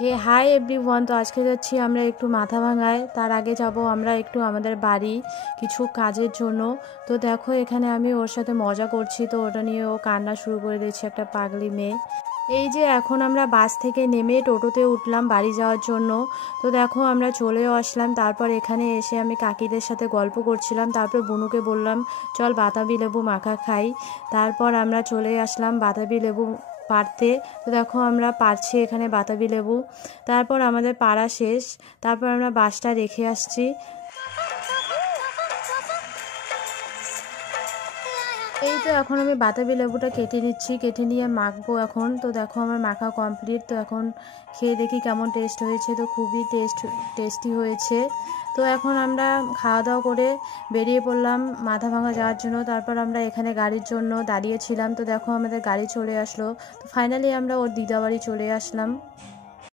হে hi everyone, তো আজকে যাচ্ছি আমরা একটু মাথাভাঙায়। তার আগে যাব আমরা একটু আমাদের বাড়ি কিছু কাজের জন্য। তো দেখো এখানে আমি ওর সাথে মজা করছি, তো ওটা নিয়ে ও কান্না শুরু করে দিয়েছে, একটা পাগলি মেয়ে। এই যে এখন আমরা বাস থেকে নেমে টোটোতে উঠলাম বাড়ি যাওয়ার জন্য। তো দেখো আমরা চলেও আসলাম। তারপর এখানে এসে আমি কাকিদের সাথে গল্প করছিলাম, তারপর বুনুকে বললাম চল বাতাবি লেবু মাখা খাই। তারপর আমরা চলে আসলাম বাতাবি লেবু পাড়তে। তো দেখো আমরা পারছি এখানে বাতাবি লেবু। তারপর আমাদের পাড়া শেষ, তারপর আমরা বাসটা রেখে আসছি। এই তো এখন আমি বাতাবি লেবুটা কেটে নিচ্ছি, কেটে নিয়ে মাখবো এখন। তো দেখো আমার মাখা কমপ্লিট। তো এখন খেয়ে দেখি কেমন টেস্ট হয়েছে। তো খুবই টেস্টি হয়েছে। তো এখন আমরা খাওয়া দাওয়া করে বেরিয়ে পড়লাম মাথাভাঙা যাওয়ার জন্য। তারপর আমরা এখানে গাড়ির জন্য দাঁড়িয়েছিলাম। তো দেখো আমাদের গাড়ি চলে আসলো। তো ফাইনালি আমরা ওর দিদাবাড়ি চলে আসলাম।